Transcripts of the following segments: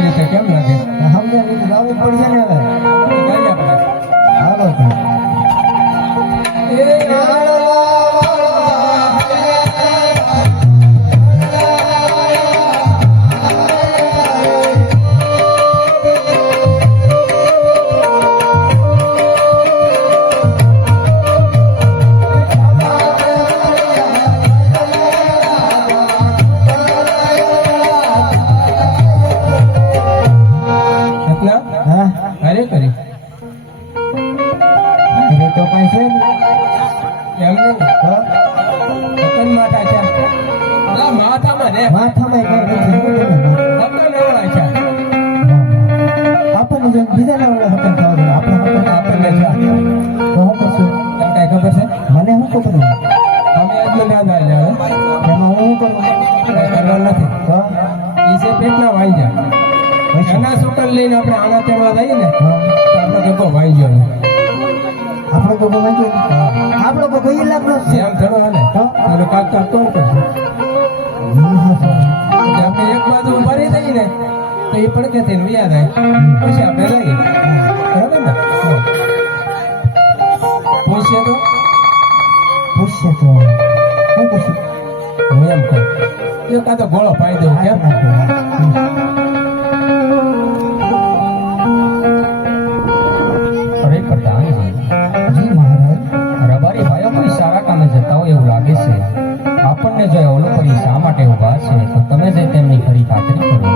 કઈ રીતે કેમ લાગે? સમજ્યા તો લાવવું પડશે ને હા? અરે કરે. અરે તો કઈ છે એમ નહીં. માથા છે. માથામાં રે. માથામાં કઈ એના સુકન લઈને આપણે આના તેવા જઈએ ને આપણે ગપ્પો વાઈ ગયો આપણો તો ભાઈ જો આપણો તો કોઈ લાગનો છે આમ ધરો હાલે હા. તારું કાક કાક કોણ કરશે. આપણે એક બાજુ ભરી જઈએ ને તો એ પણ કે થઈને વ્યા જાય. પછી આપણે જઈએ બરાબર ને? પૂછશે તો? પૂછશે તો. હું એમ કહું. એ કાં તો ગોળો પાઈ દઉં કેમ? આપણને જો ઓલો પરી શા માટે ઊભા છે તો તમે જે તેમની ફરી ખાતરી કરો.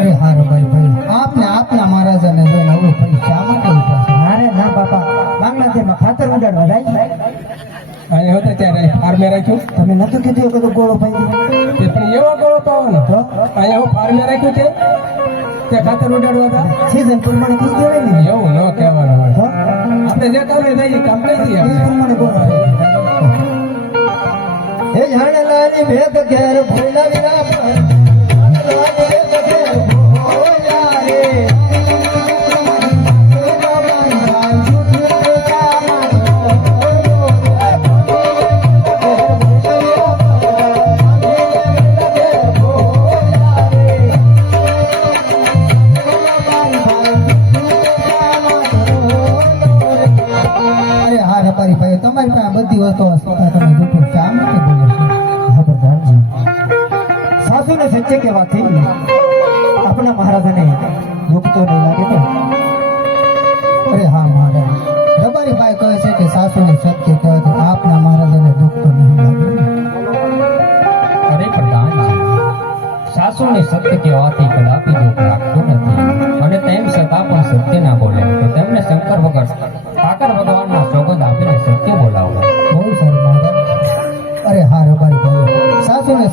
અરે હારો ભાઈ ભાઈ આપને આપના મહારાજાને જોઈને અવળું ભાઈ શા માટે ઊભા છે? અરે ના બાપા બાંગ્લાદેશમાં ખાતર ઉડાડવા જાય. અને હતો ત્યારે ફાર્મે રાખ્યું. તમે નતું કીધું કે ગોળો ભાઈ? તે પણ એવો ગોળો પાવાનો તો અહીંયા હું? ફાર્મે રાખ્યું છે તે ખાતર ઉડાડવા હતા. સીઝન પ્રમાણે થઈ કહેવાય ને. એવું ન કહેવાનું હોય. આપણે જે કામે લઈ જઈએ એ આપણે. હે જાણલાની ભેદ ઘેર ભોલાવી ના પર તમારી પાસે બધી વસ્તુ છતાં તમે જૂઠું શા માટે બોલો છો? પ્રધાનજી સાસુને સચ્ચે કહેવાથી આપણા મહારાજાને દુઃખ તો નહીં લાગે તો? અરે હા, મહારાજ. રબારી ભાઈ કહે છે કે સાસુને સત્ય તો આપના મહારાજાને દુઃખ તો નહીં લાગે. અરે પ્રધાનજી સાસુને સત્ય કહેવાથી કદાપી દુઃખ લાગતું નથી.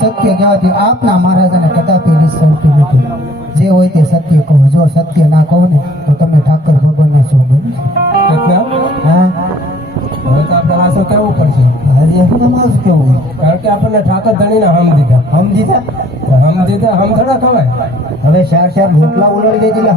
સત્ય કહેવાથી આપના મહારાજાને કદાપી વિસરતી નથી. જે હોય તે સત્ય કહો. જો સત્ય ના કહો ને તો તમે ઠાકર ભગવાનના એટલે હા. હવે તો આપણે આ કેવું પડશે? આજે તમારું કેવું કારણ કે આપણને ઠાકર ધણીને હમ દીધા. હમ તા હમ દીધા હમ થોડા ખવાય. હવે ચાર ચાર રોટલા ઉલડી ગઈ એટલે